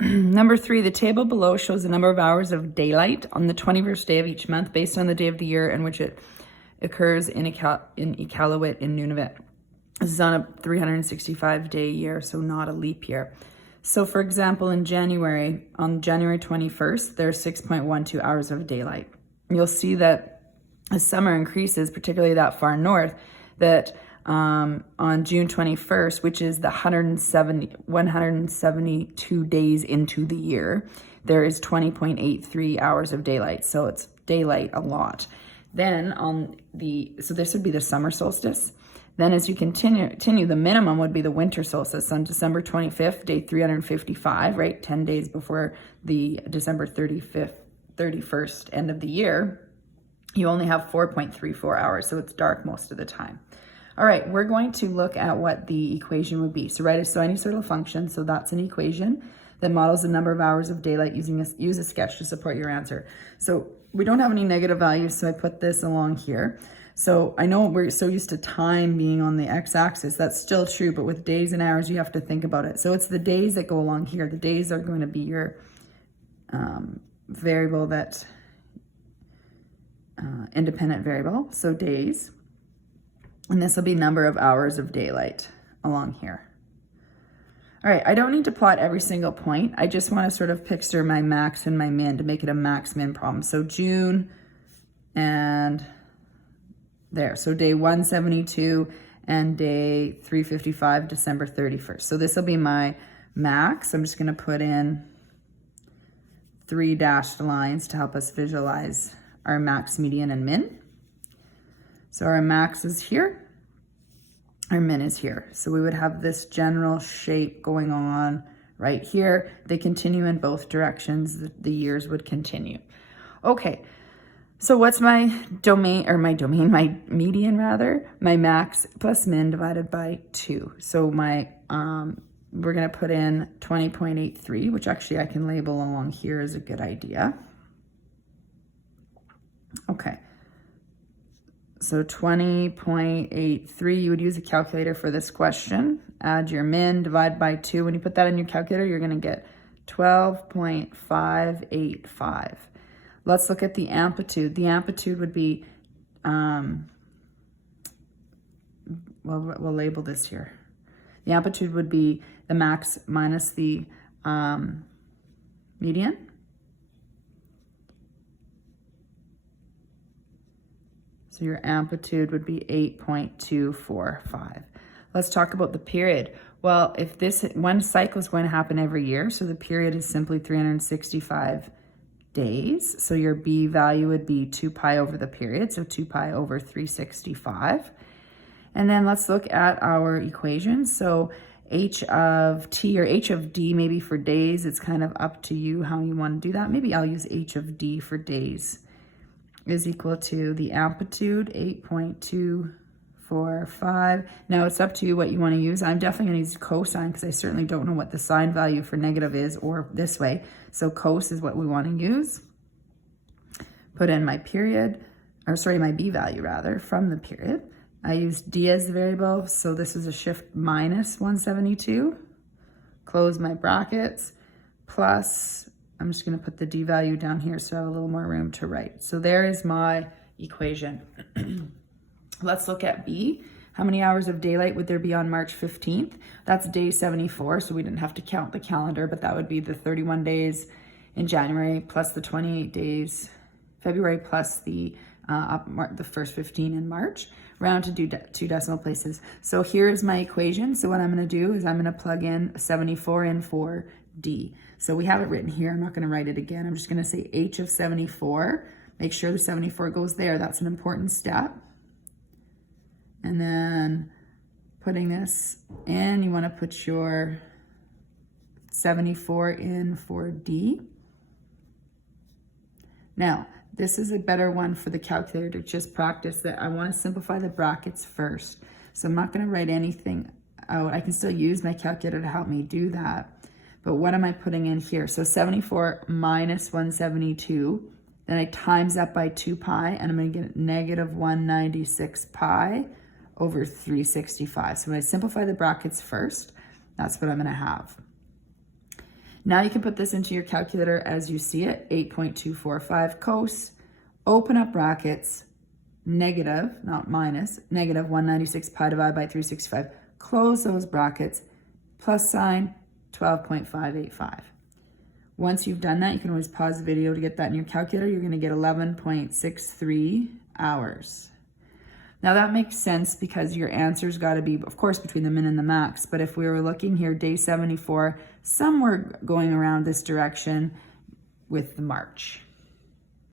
Number 3, the table below shows the number of hours of daylight on the 21st day of each month based on the day of the year in which it occurs in Iqaluit in Nunavut. This is on a 365-day year, so not a leap year. So for example, in January, on January 21st, there's 6.12 hours of daylight. You'll see that as summer increases, particularly that far north, that on June 21st, which is the 172 days into the year, there is 20.83 hours of daylight. So it's daylight a lot. Then so this would be the summer solstice. Then as you continue, the minimum would be the winter solstice on December 25th, day 355, right? 10 days before the December 31st end of the year. You only have 4.34 hours, so it's dark most of the time. All right, we're going to look at what the equation would be. So write a sinusoidal function, so that's an equation that models the number of hours of daylight use a sketch to support your answer. So we don't have any negative values, so I put this along here. So I know we're so used to time being on the x-axis, that's still true, but with days and hours, you have to think about it. So it's the days that go along here. The days are going to be your variable that, independent variable, so days. And this will be number of hours of daylight along here. All right, I don't need to plot every single point. I just want to sort of picture my max and my min to make it a max-min problem. So June and there. So day 172 and day 355, December 31st. So this will be my max. I'm just going to put in 3 dashed lines to help us visualize our max, median, and min. So our max is here, our min is here. So we would have this general shape going on right here. They continue in both directions. The years would continue. Okay, so what's my median rather? My max plus min divided by 2. So we're gonna put in 20.83, which actually I can label along here as a good idea. Okay. So 20.83, you would use a calculator for this question. Add your min, divide by 2. When you put that in your calculator, you're going to get 12.585. Let's look at the amplitude. The amplitude would be, we'll label this here. The amplitude would be the max minus the median. So your amplitude would be 8.245. Let's talk about the period. Well, if this one cycle is going to happen every year, so the period is simply 365 days. So your B value would be 2 pi over the period, so 2 pi over 365. And then let's look at our equation. So H of T or H of D maybe for days, it's kind of up to you how you want to do that. Maybe I'll use H of D for days, is equal to the amplitude, 8.245. Now it's up to you what you want to use. I'm definitely going to use cosine because I certainly don't know what the sine value for negative is, or this way. So cos is what we want to use. Put in my period, or sorry, my B value rather, from the period. I used D as the variable, so this is a shift minus 172. Close my brackets, plus, I'm just going to put the D value down here so I have a little more room to write. So there is my equation. Let's look at B. How many hours of daylight would there be on March 15th? That's day 74, so we didn't have to count the calendar, but that would be the 31 days in January plus the 28 days February plus the first 15 in March. Round to do 2 decimal places. So here's my equation. So what I'm going to do is I'm going to plug in 74 in for D. So we have it written here. I'm not going to write it again. I'm just going to say H of 74. Make sure the 74 goes there. That's an important step. And then putting this in, you want to put your 74 in for D. Now, this is a better one for the calculator to just practice that. I want to simplify the brackets first. So I'm not going to write anything out. I can still use my calculator to help me do that. But what am I putting in here? So 74 minus 172. Then I times that by 2 pi, and I'm going to get negative 196 pi over 365. So when I simplify the brackets first, that's what I'm going to have. Now you can put this into your calculator as you see it, 8.245 cos, open up brackets, negative, not minus, negative 196 pi divided by 365. Close those brackets, plus sign 12.585. Once you've done that, you can always pause the video to get that in your calculator. You're going to get 11.63 hours. Now that makes sense because your answer's got to be, of course, between the min and the max. But if we were looking here, day 74, somewhere going around this direction with the March.